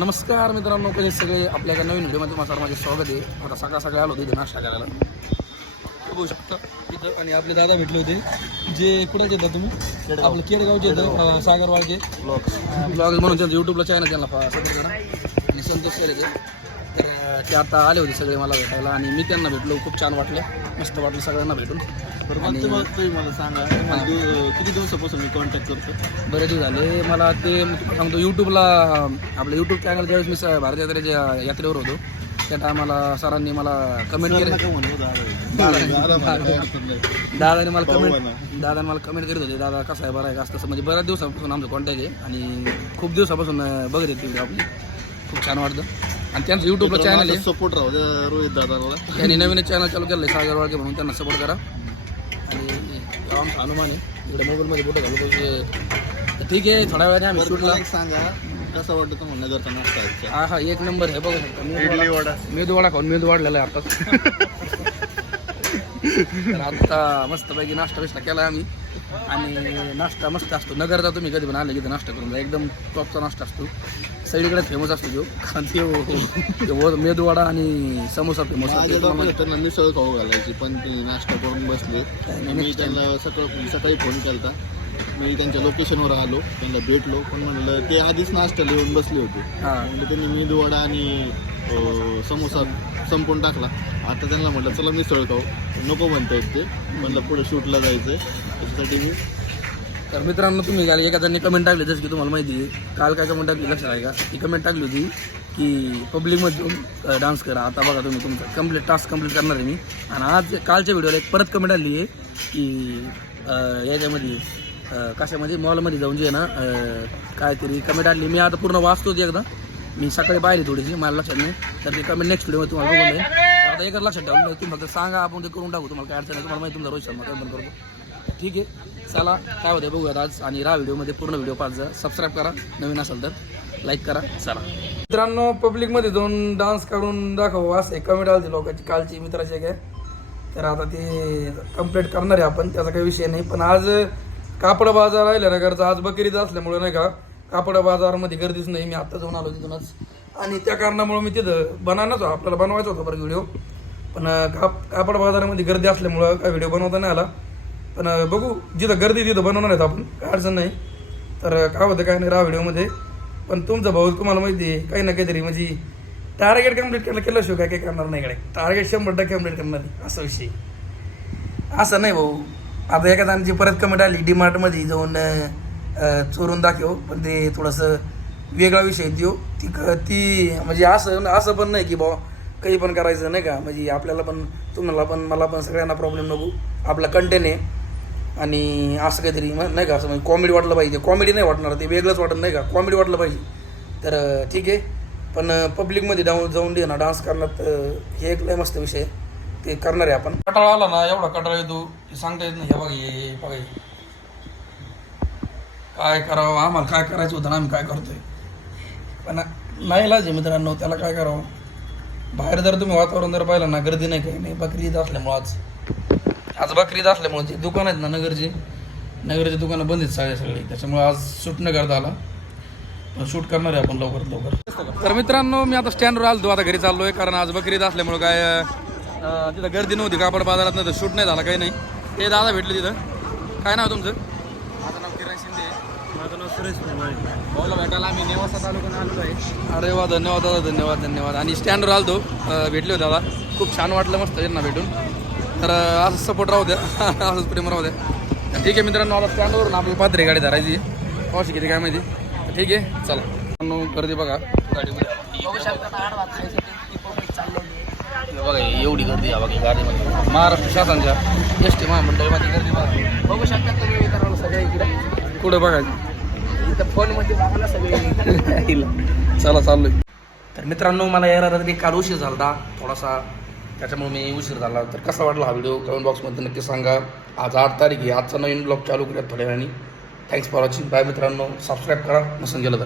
नमस्कार मित्रांनो कसे सगळे? आपल्या एका नवीन व्हिडिओमध्ये माझं माझे स्वागत आहे. आता सकाळ सकाळी आलो होतो इथे नाश्ता करायला. बघू शकता इथं आणि आपले दादा भेटले होते. जे कुठे येतात तुम्ही? आपलं केडगावचे येतं सागरवाडचे. ब्लॉग म्हणून त्यांचं यूट्यूबला चॅनल त्यांना. सपोर्ट करा आणि संतोष सर येते तर अं, ते आता आले होते सगळे मला भेटायला आणि मी त्यांना भेटलो. खूप छान वाटलं. मस्त वाटलं सगळ्यांना भेटून. बरं आणि- मग तुम्हाला तुम्ही मला सांगा तुम्हाला किती दिवसापासून मी कॉन्टॅक्ट करतो बरेच दिवस झाले. मला ते मी सांगतो यूट्यूबला आपलं यूट्यूब चॅनल ज्यावेळेस मी स- भारत यात्रेच्या यात्रेवर होतो त्या टायमाला सरांनी मला कमेंट केले. नका म्हणू दादा. दादाने मला कमेंट. दादाने मला कमेंट करीत होते दादा कसा आहे? बरा आहे का? असं तसं म्हणजे बऱ्याच दिवसापासून आमचं कॉन्टॅक्ट आहे आणि खूप दिवसापासून अं, बघत येते आपली. खूप छान वाटतं. आणि त्यांचं यूट्यूबला चॅनल आहे. सपोर्ट राहू द्या रोहित दादाला. त्यांनी नवीन चॅनल चालू केलं आहे सागर वाळके म्हणून त्यांना सपोर्ट करा. आणि आमचा हनुमान आहे. इकडे मोबाईलमध्ये फोटो घालू तर ठीक आहे थोड्या वेळाने आम्ही शूटला. सांगा कसं वाटतं तुम्हाला नगरचा नाश्ता आजच्या? हा हा एक नंबर आहे बघू शकता. इडली मेदू वडा. मेदू वडा खाऊन मेदू वाढलेला आहे आता आता मस्तपैकी नाश्ता बिष्टा केला आम्ही. आणि नाश्ता मस्त असतो. नगरचा तुम्ही कधी पण आले की नाश्ता करून एकदम टॉपचा नाश्ता असतो. सगळीकडे फेमस असतो जो. कारण ते ते व- मेदू वडा आणि समोसा फेमस असतो. मिसळ खाऊ घालायची पण ते नाश्ता करून बसले. मी त्यांना सकाळ सकाळी फोन केला मी त्यांच्या लोकेशनवर आलो त्यांना भेटलो. पण म्हणलं ते आधीच नाश्त्याला येऊन बसले होते. हां. म्हणजे त्यांनी मेदू वडा आणि समोसा संपवून टाकला. आता त्यांना म्हटलं चला मिसळ खाऊ. नको म्हणतायत ते. म्हणलं पुढे शूटला जायचं त्याच्यासाठी मी तर मित्रांनो तुम्ही काल एका जणांनी कमेंट टाकली जसं की तुम्हाला माहिती आहे. काल काय कमेंट टाकली लक्षात आहे का? ती कमेंट टाकली होती की पब्लिकमध्ये डान्स करा. आता बघा तुम्ही तुमचा कंप्लीट टास्क कंप्लीट करणार आहे मी. आणि आज कालच्या व्हिडिओला एक परत कमेंट आली आहे की याच्यामध्ये कशामध्ये? मॉलमध्ये जाऊन जे ना अं, काहीतरी कमेंट आली. मी आता पूर्ण वाचतो ती एकदा. मी सकाळी पाहिली थोडीशी मला लक्षात नाही. तर ते कमेंट नेक्स्ट व्हिडिओ तुम्हाला बघून आता एकच लक्षात ठेवलं तुम्ही फक्त सांगा आपण ते करून टाकू. तुम्हाला काय अडचण आहे तुम्हाला माहिती तुमचा रोहित शर्मा काय पण करतो. ठीक आहे. चला काय होतं बघूयात आज आणि राहा व्हिडिओमध्ये पूर्ण व्हिडिओ पाच जा. सबस्क्राईब करा नवीन असेल तर लाईक करा चला. मित्रांनो पब्लिकमध्ये दोन डान्स करून दाखवू. असं कमेंट आली लोकांची कालची मित्राची काय तर आता ते कंप्लीट करणार आहे आपण त्याचा काही विषय नाही. पण आज कापड बाजार राहिला नगरचा. आज बकरीच असल्यामुळे नाही का कापड बाजारमध्ये गर्दीच नाही. मी आत्ता जाऊन आलो तिथूनच. आणि त्या कारणामुळे मी तिथं बनवणारच होतो. आपल्याला बनवायचा होता बरं व्हिडिओ. पण काप कापड बाजारामध्ये गर्दी असल्यामुळं काय व्हिडिओ बनवता नाही आला. पण बघू जिथं गर्दी तिथं बनवणार आहेत आपण. काय अडचण नाही. तर काय होतं काय नाही राहा व्हिडिओमध्ये. पण तुमचा भाऊ तुम्हाला माहिती आहे काही ना काहीतरी म्हणजे टार्गेट कंप्लीट केलं केल्याशिवाय काय काय करणार नाही इकडे. टार्गेट शंभर टक्के कंप्लीट करणार नाही असा विषय असं नाही भाऊ. आता एखाद्याची परत कमेंट आली डीमार्टमध्ये जाऊन चोरून दाखव. पण ते थोडंसं वेगळा विषय देऊ ती क- ती म्हणजे असं असं पण नाही की भाऊ काही पण करायचं नाही का? म्हणजे आपल्याला पण तुम्हाला पण मला पण सगळ्यांना प्रॉब्लेम नको. आपला कंटेंट आहे. आणि असं काहीतरी नाही का असं म्हणजे कॉमेडी वाटलं पाहिजे. कॉमेडी नाही वाटणार ते वेगळंच वाटत नाही का? कॉमेडी वाटलं पाहिजे. तर ठीक आहे. पण पब्लिकमध्ये डाऊन जाऊन दे ना. डान्स करण्यात हे एक लय मस्त विषय ते करणार आहे आपण. कटाळा आला ना एवढा कटाळा येतो. सांगता येत नाही. हे बघा हे बघा. काय करावं? आम्हाला काय करायचं होतं ना आम्ही काय करतोय? पण नाही इलाज आहे मित्रांनो. त्याला काय करावं? बाहेर जर तुम्ही वातावरण जर पाहिलं ना गर्दी नाही काही नाही. बकरी ईद असल्यामुळं आज. आज बकरी ईद असल्यामुळे ते दुकान आहेत ना नगरचे. नगरचे दुकानं बंद आहेत सगळे सगळे. त्याच्यामुळे आज शूट न करता आला. पण शूट करणार आहे आपण लवकरात लवकर. तर मित्रांनो मी आता स्टँडवर आलो आता घरी चाललोय कारण आज बकरी ईद असल्यामुळं काय तिथं गर्दी नव्हती. कापड बाजारात नव्हतं. शूट नाही झाला काही नाही. ते दादा भेटले तिथं. काय नाव तुमचं? माझं नाव किरण शिंदे माझं नाव सुरेश भाऊला भेटायला आम्ही नेवासा तालुक्यात आलेलो आहे. अरे वा धन्यवाद दादा धन्यवाद धन्यवाद. आणि स्टँडवर आलतो. अं, भेटले होते दादा. खूप छान वाटलं मस्त त्यांना भेटून. तर असंच सपोर्ट राहू द्या. असंच प्रेम राहू द्या. ठीक आहे मित्रांनो आता स्टँडवरून आपली पात्रे गाडी धरायची. पावशी किती काय माहिती? ठीक आहे चला. मित्रांनो, गर्दी बघा. गाडीमध्ये बघा एवढी गर्दी आहे बघा गाडीमध्ये. महाराष्ट्र शासनाच्या एस टी महामंडळामध्ये गर्दी बघा. बघू शकता तुम्ही मित्रांनो सगळे इकडे. कुठे बघायचं इथं फोनमध्ये बघा ना सगळे चला चाललोय. तर मित्रांनो मला यायला रात्री काल उशीर झाला थोडासा त्याच्यामुळे मी उशीर झाला तर कसा वाटला हा व्हिडिओ कमेंट बॉक्समध्ये नक्की सांगा. आज आठ तारीख आहे. आजचा नवीन ब्लॉग चालू करूयात थोड्या वेळाने. थँक्स फॉर वॉचिंग बाय मित्रांनो. सबस्क्राईब करा. नसून गेलं तर.